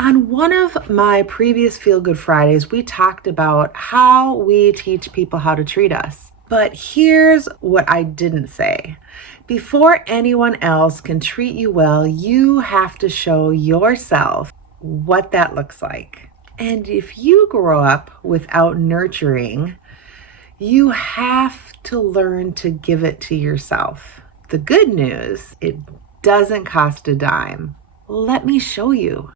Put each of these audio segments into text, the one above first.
On one of my previous Feel Good Fridays, we talked about how we teach people how to treat us. But here's what I didn't say. Before anyone else can treat you well, you have to show yourself what that looks like. And if you grow up without nurturing, you have to learn to give it to yourself. The good news, it doesn't cost a dime. Let me show you.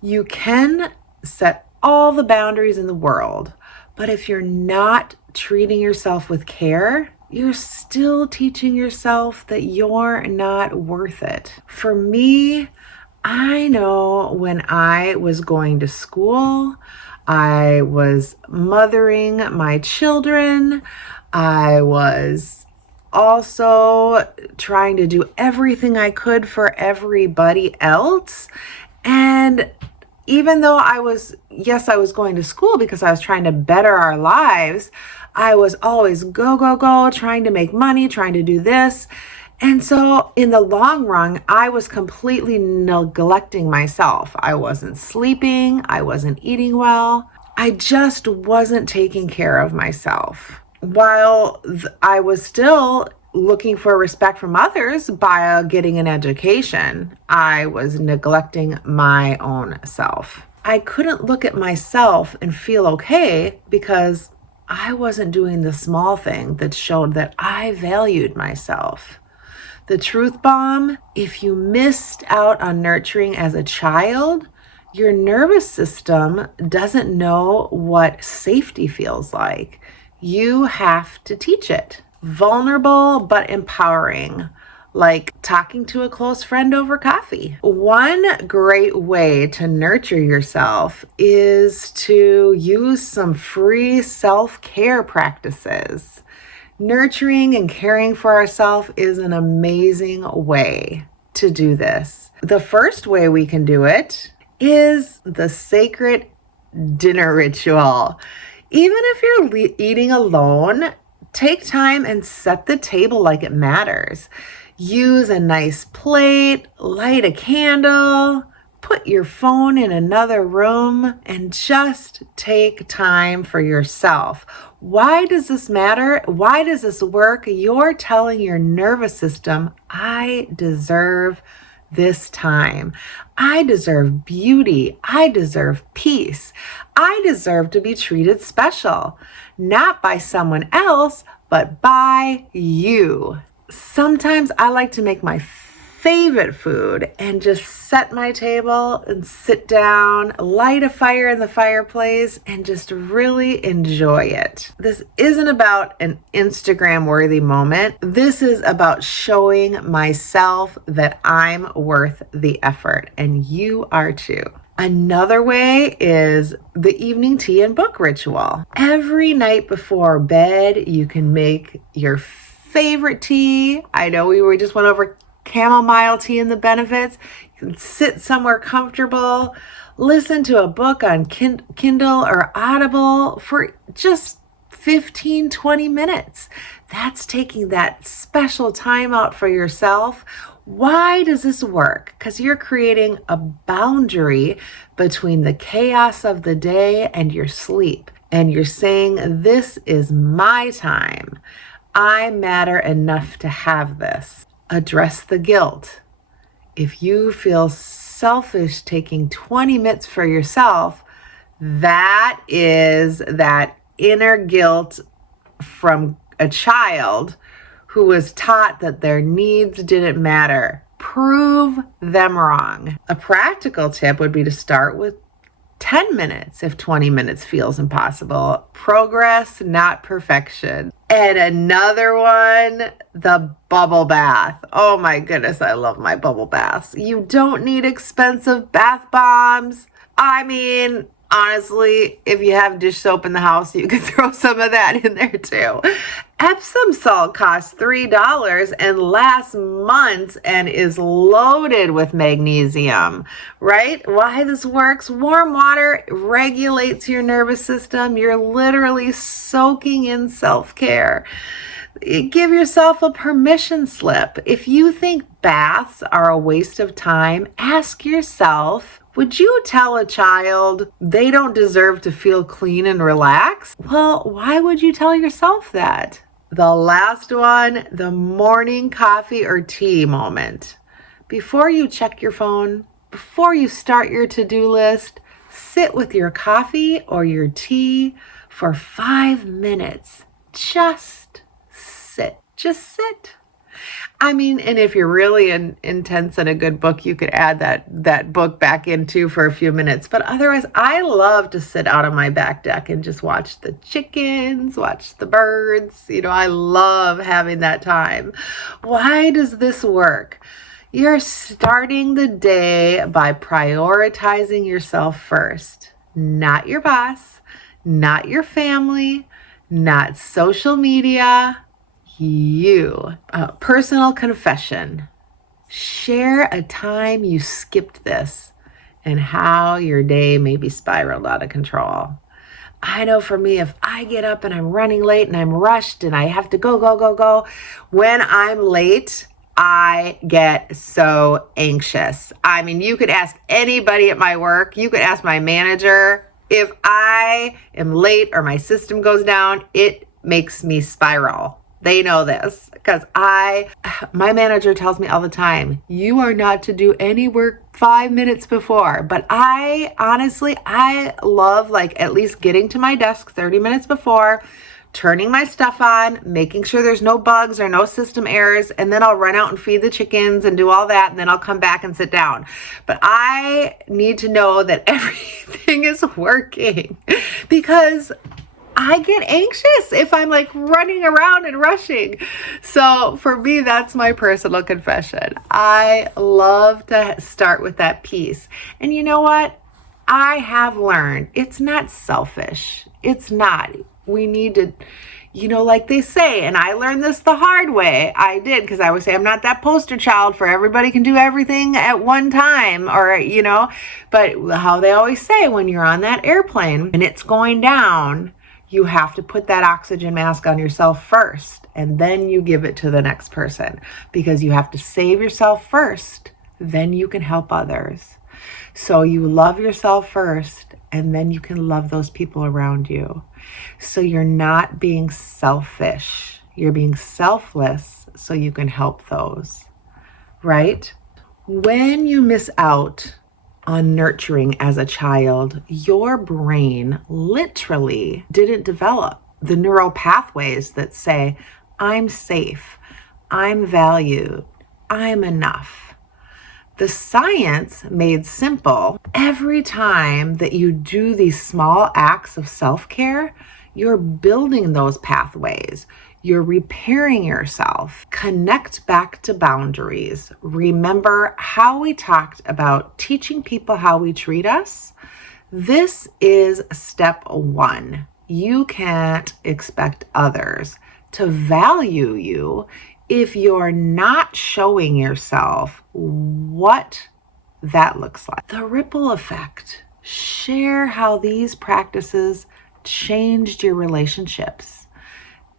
You can set all the boundaries in the world, but if you're not treating yourself with care, you're still teaching yourself that you're not worth it. For me, I know when I was going to school, I was mothering my children, I was also trying to do everything I could for everybody else. And even though I was going to school because I was trying to better our lives, I was always go, trying to make money, trying to do this. And so in the long run, I was completely neglecting myself. I wasn't sleeping. I wasn't eating well. I just wasn't taking care of myself. While I was still looking for respect from others by getting an education, I was neglecting my own self. I couldn't look at myself and feel okay because I wasn't doing the small thing that showed that I valued myself. The truth bomb, if you missed out on nurturing as a child, your nervous system doesn't know what safety feels like. You have to teach it. Vulnerable but empowering, like talking to a close friend over coffee. One great way to nurture yourself is to use some free self-care practices. Nurturing and caring for ourselves is an amazing way to do this. The first way we can do it is the sacred dinner ritual. Even if you're eating alone, take time and set the table like it matters. Use a nice plate, light a candle, put your phone in another room, and just take time for yourself. Why does this matter? Why does this work? You're telling your nervous system, I deserve this time. I deserve beauty. I deserve peace. I deserve to be treated special, not by someone else, but by you. Sometimes I like to make my favorite food and just set my table and sit down, light a fire in the fireplace, and just really enjoy it. This isn't about an Instagram-worthy moment. This is about showing myself that I'm worth the effort, and you are too. Another way is the evening tea and book ritual. Every night before bed, you can make your favorite tea. I know we just went over chamomile tea and the benefits. You can sit somewhere comfortable, listen to a book on Kindle or Audible for just 15-20 minutes. That's taking that special time out for yourself. Why does this work? Because you're creating a boundary between the chaos of the day and your sleep. And you're saying, this is my time. I matter enough to have this. Address the guilt. If you feel selfish taking 20 minutes for yourself, that is that inner guilt from a child who was taught that their needs didn't matter. Prove them wrong. A practical tip would be to start with 10 minutes if 20 minutes feels impossible. Progress, not perfection. And another one, the bubble bath. Oh my goodness, I love my bubble baths. You don't need expensive bath bombs. I mean, Honestly, if you have dish soap in the house, you can throw some of that in there too. Epsom salt costs $3 and lasts months and is loaded with magnesium, right? Why this works? Warm water regulates your nervous system. You're literally soaking in self-care. Give yourself a permission slip. If you think baths are a waste of time, ask yourself, would you tell a child they don't deserve to feel clean and relaxed? Well, why would you tell yourself that? The last one, the morning coffee or tea moment. Before you check your phone, before you start your to-do list, sit with your coffee or your tea for 5 minutes. Just sit. I mean, and if you're really intense in a good book, you could add that book back in too for a few minutes. But otherwise, I love to sit out on my back deck and just watch the chickens, watch the birds. I love having that time. Why does this work? You're starting the day by prioritizing yourself first, not your boss, not your family, not social media. You. Personal confession. Share a time you skipped this and how your day maybe spiraled out of control. I know for me, if I get up and I'm running late and I'm rushed and I have to go, when I'm late, I get so anxious. I mean, you could ask anybody at my work. You could ask my manager. If I am late or my system goes down, it makes me spiral. They know this because my manager tells me all the time, you are not to do any work 5 minutes before. But I love at least getting to my desk 30 minutes before, turning my stuff on, making sure there's no bugs or no system errors. And then I'll run out and feed the chickens and do all that. And then I'll come back and sit down. But I need to know that everything is working because I get anxious if I'm running around and rushing. So for me, that's my personal confession. I love to start with that piece. And you know what? I have learned it's not selfish. It's not. We need to, like they say, and I learned this the hard way. I did, because I would say I'm not that poster child for everybody can do everything at one time or, but how they always say when you're on that airplane and it's going down, you have to put that oxygen mask on yourself first, and then you give it to the next person because you have to save yourself first. Then you can help others. So you love yourself first, and then you can love those people around you. So you're not being selfish. You're being selfless so you can help those, right? When you miss out on nurturing as a child, your brain literally didn't develop the neural pathways that say, I'm safe, I'm valued, I'm enough. The science made simple, every time that you do these small acts of self-care, you're building those pathways. You're repairing yourself. Connect back to boundaries. Remember how we talked about teaching people how we treat us? This is step 1. You can't expect others to value you if you're not showing yourself what that looks like. The ripple effect. Share how these practices changed your relationships,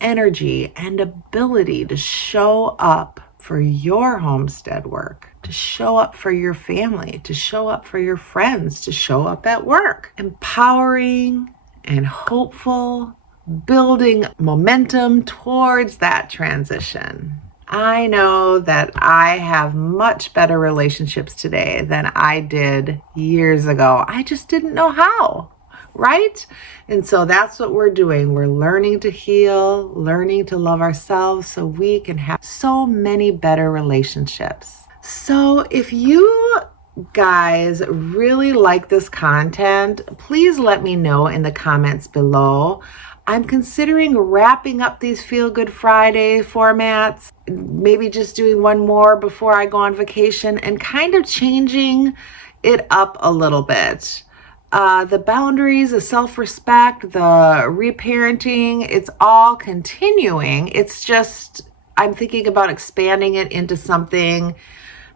energy, and ability to show up for your homestead work, to show up for your family, to show up for your friends, to show up at work. Empowering and hopeful, building momentum towards that transition. I know that I have much better relationships today than I did years ago. I just didn't know how. Right? And so that's what we're doing. We're learning to heal, learning to love ourselves so we can have so many better relationships. So if you guys really like this content, please let me know in the comments below. I'm considering wrapping up these Feel Good Friday formats, maybe just doing one more before I go on vacation and kind of changing it up a little bit. the boundaries, the self-respect, the reparenting, it's all continuing. It's just, I'm thinking about expanding it into something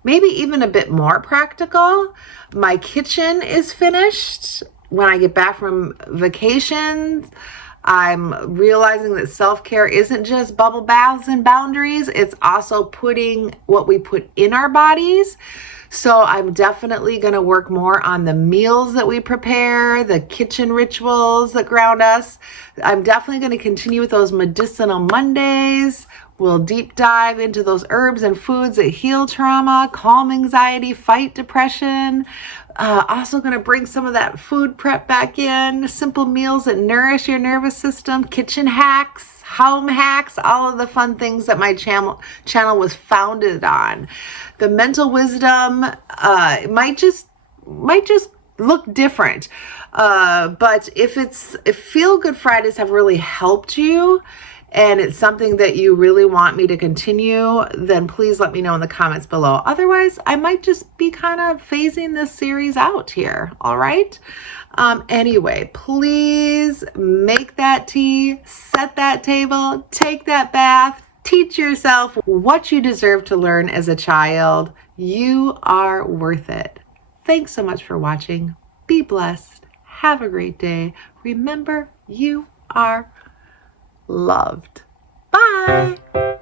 maybe even a bit more practical. My kitchen is finished. When I get back from vacation, I'm realizing that self-care isn't just bubble baths and boundaries. It's also putting what we put in our bodies. So I'm definitely going to work more on the meals that we prepare, the kitchen rituals that ground us. I'm definitely going to continue with those medicinal Mondays. We'll deep dive into those herbs and foods that heal trauma, calm anxiety, fight depression. Also going to bring some of that food prep back in, simple meals that nourish your nervous system, kitchen hacks, home hacks, all of the fun things that my channel was founded on. The mental wisdom might just look different. But if Feel Good Fridays have really helped you, and it's something that you really want me to continue, then please let me know in the comments below. Otherwise, I might just be kind of phasing this series out here. All right. Anyway, please make that tea, set that table, take that bath, teach yourself what you deserve to learn as a child. You are worth it. Thanks so much for watching. Be blessed. Have a great day. Remember, you are loved. Bye.